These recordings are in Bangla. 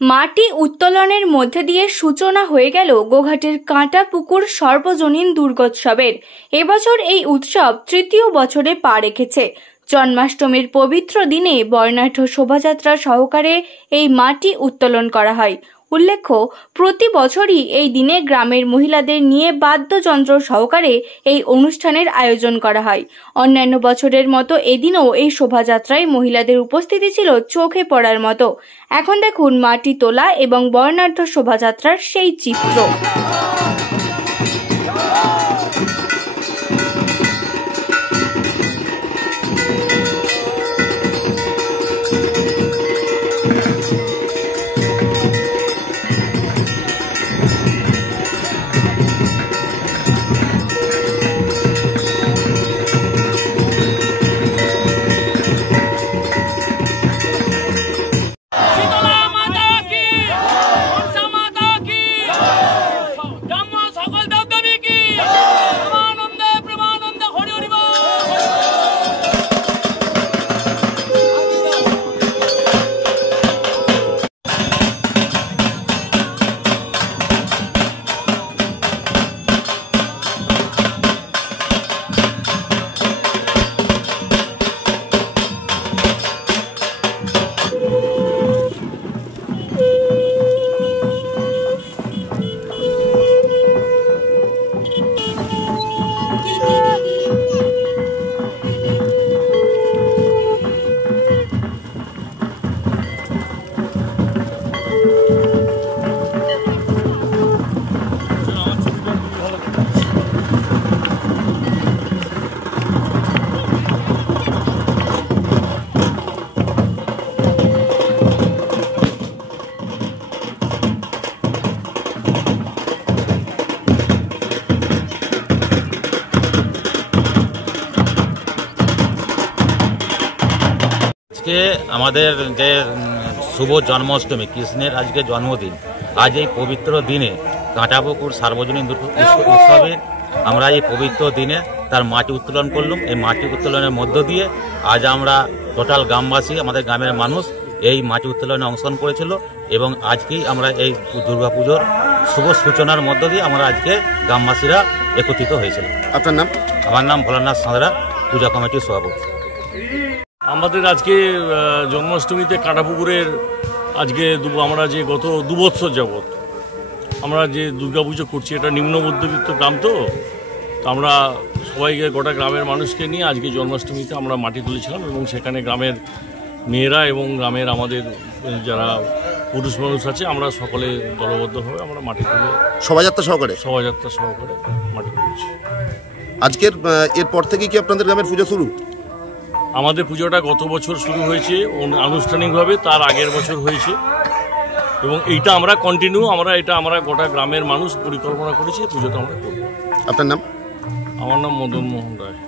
মাটি উত্তোলনের মধ্যে দিয়ে সূচনা হয়ে গেল গোঘাটের কাঁটাপুকুর সর্বজনীন দুর্গোৎসবের। এবছর এই উৎসব তৃতীয় বছরে পা রেখেছে। জন্মাষ্টমীর পবিত্র দিনে বর্ণাঢ্য শোভাযাত্রা সহকারে এই মাটি উত্তোলন করা হয়। উল্লেখ্য, প্রতি বছরই এই দিনে গ্রামের মহিলাদের নিয়ে বাদ্যযন্ত্র সহকারে এই অনুষ্ঠানের আয়োজন করা হয়। অন্যান্য বছরের মতো এদিনও এই শোভাযাত্রায় মহিলাদের উপস্থিতি ছিল চোখে পড়ার মতো। এখন দেখুন মাটি তোলা এবং বর্ণাঢ্য শোভাযাত্রার সেই চিত্র। আজকে আমাদের যে শুভ জন্মাষ্টমী, কৃষ্ণের আজকে জন্মদিন, আজ এই পবিত্র দিনে কাঁটাপুকুর সার্বজনীন উৎসবে আমরা এই পবিত্র দিনে তার মাটি উত্তোলন করলাম। এই মাটি উত্তোলনের মধ্য দিয়ে আজ আমরা টোটাল গ্রামবাসী, আমাদের গ্রামের মানুষ এই মাটি উত্তোলনে অংশগ্রহণ করেছিল এবং আজকেই আমরা এই দুর্গাপুজোর শুভ সূচনার মধ্য দিয়ে আমরা আজকে গ্রামবাসীরা একত্রিত হয়েছিল। আপনার নাম? আমার নাম ভোলানাথ সাঁতরা, পূজা কমিটির সভাপতি। আমাদের আজকে জন্মাষ্টমীতে কাঁটাপুকুরের আজকে আমরা যে গত 2 বছর যাবৎ আমরা যে দুর্গাপুজো করছি, এটা নিম্ন মধ্যবিত্ত গ্রাম, তো আমরা সবাইকে, গোটা গ্রামের মানুষকে নিয়ে আজকে জন্মাষ্টমীতে আমরা মাটি তুলেছিলাম এবং সেখানে গ্রামের মেয়েরা এবং গ্রামের আমাদের যারা পুরুষ মানুষ আছে, আমরা সকলে দলবদ্ধভাবে আমরা মাটি তুলে শোভাযাত্রা সহকারে মাটি তুলেছি। আজকের এরপর থেকে কি আপনাদের গ্রামের পুজো শুরু? আমাদের পুজোটা গত বছর শুরু হয়েছে আনুষ্ঠানিকভাবে, তার আগের বছর হয়েছে এবং এইটা আমরা কন্টিনিউ, আমরা গোটা গ্রামের মানুষ পরিকল্পনা করেছি পুজোটা আমরা করব। আপনার নাম? আমার নাম মদন মোহন রায়।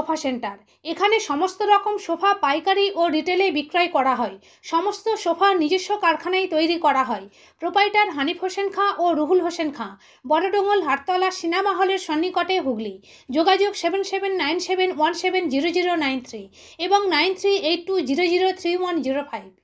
Sofa centre. এখানে সমস্ত রকম সোফা পাইকারি ও রিটেলে বিক্রয় করা হয়। সমস্ত সোফা নিজস্ব কারখানায় তৈরি করা হয়। প্রোপাইটার হানিফ হোসেন খাঁ ও রুহুল হোসেন খাঁ, বড়ডোঙ্গল হাটতলা সিনেমা হলের সন্নিকটে, হুগলি। যোগাযোগ 7797170093 এবং 9382003105।